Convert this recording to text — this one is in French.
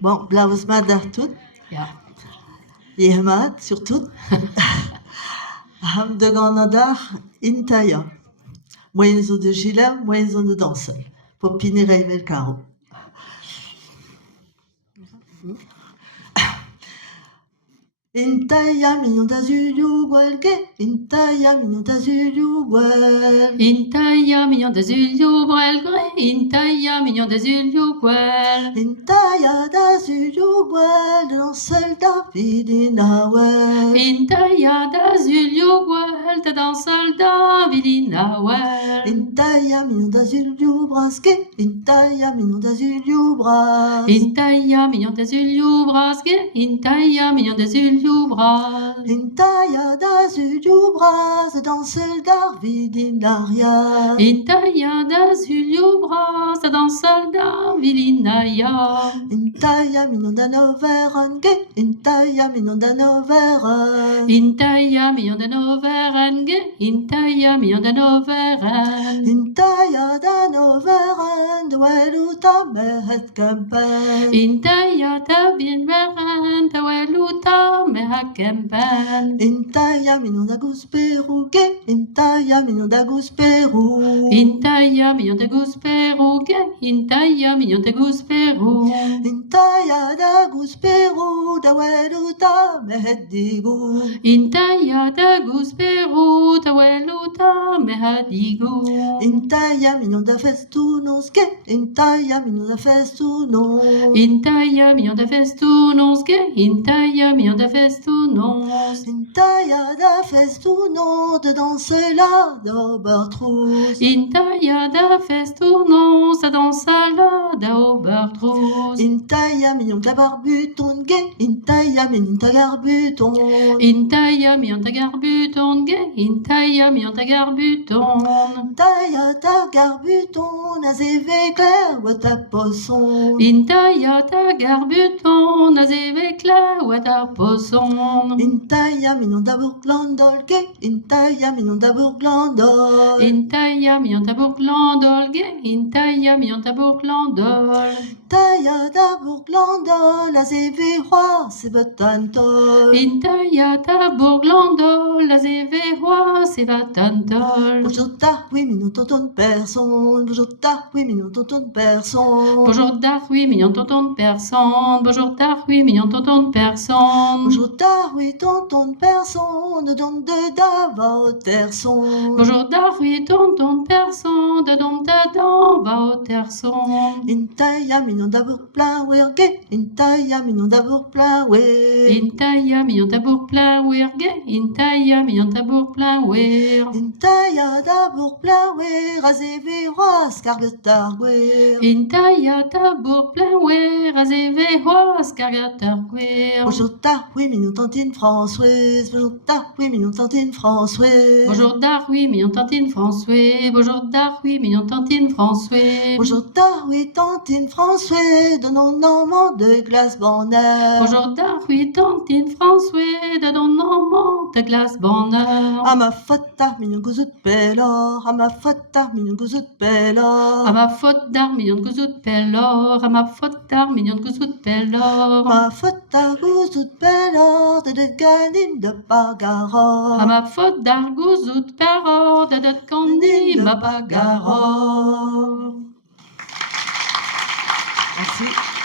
Bon, blausma d'artout. Ja. Yehmat, surtout. Ham de ganadar intaya. Moyenzo de gilet, moyenzo de danse. Popine reivel caro. Intaya mignon d'azulio guelge, intaya mignon d'azulio guel. Intaya mignon d'azulio brelgre, intaya mignon d'azulio guel. Intaya d'azulio guel, dans soldat vidinawel. Intaya d'azulio guel, dans soldat vidinawel. Intaya mignon d'azulio brasque, intaya mignon d'azulio bras. Intaya mignon d'azulio brasque, intaya mignon d'azulio bras. Intaya d'azulio bras, dans soldat vidinaria. Intaya d'azulio bras, dans soldat vidinaya. Intaya mignon d'anoverange, intaya mignon d'anoveran. Intaya mignon d'anoverange, intaya mignon d'anoveran. Intaya d'anoveran, dueluta mehet campen. Intaya ta bien veran, ta weluta me hakempen. Intaya mignon d'agus peruge, intaya mignon d'agus peru. Intaya mignon d'agus peruge, intaya mignon d'agus peru. Intaya d'agus peru, dueluta mehet digu. Intaya d'agus peru, ta weluta me hadigu. Intaya mignon da festunoske, intaya mignon da festunos. Intaya mignon da festunonske, intaya mignon da festunons. Intaya da festunos, de danse la d'obertrous. Intaya da festunons, dans salade au bertrous. Intaya mignon da barbuton gay, intaya mignon da garbuton. Intaya mignon da garbuton ge, intaya mignon da garbuton. Intaya da garbuton, azévé clair, ou ta poisson. Intaya ta garbuton, azévé clair ou ta poisson. Intaya mignon da bourglandol gay, intaya mignon da bourglandol. Intaya mignon da bourglandol ge, intaya mignon da bourglandol. Intaya da bourglandol, azévé roi, c'est botantol. Intaya ta bourglandol, azévé roi, c'est vatantol. Bonjour ta, oui, mignon tonton de personne. Bonjour ta, oui, mignon tonton de personne. Bonjour dar, oui, mignon tonton de personne. Bonjour dar, oui, mignon tonton de personne. Bonjour ta, oui, tonton de personne. De don de dava au terson. Bonjour dar, oui, tonton de personne. De don de dan va au terson. Intaya mignon d'abour plein, oui, ok. Intaya mignon d'abour plein, oui. Intaya mignon tabour plein wirge, intaya mignon tabour plein wir. Intaya d'abour plein, oui. Rasé roi, scargetar, oui. Intaya tabour plein wir, azévé roi, scargatar wir. Bonjour ta, oui, mignon tantine Françoise. Bonjour ta, oui, mignon tantine Françoise. Bonjour dar, oui, mignon tantine François. Bonjour dar, oui, mignon tantine François. Bonjour ta, oui, tantine Françoise. De non normand de glace bonheur. Bonjour dar, oui, tantine François. De don normand de glace bonheur. À ma faute, mignon gouzou de pellor. À ma faute, mignon gouzou de pellor. À ma faute d'ar, mignon de gouzou de pellor. À ma faute d'ar, mignon de gouzou de pellor. Ma faute à gouzou de pellor. De ganim de bagarre. À ma faute d'ar, gouzou de pellor. De candy, ma bagarre. Merci.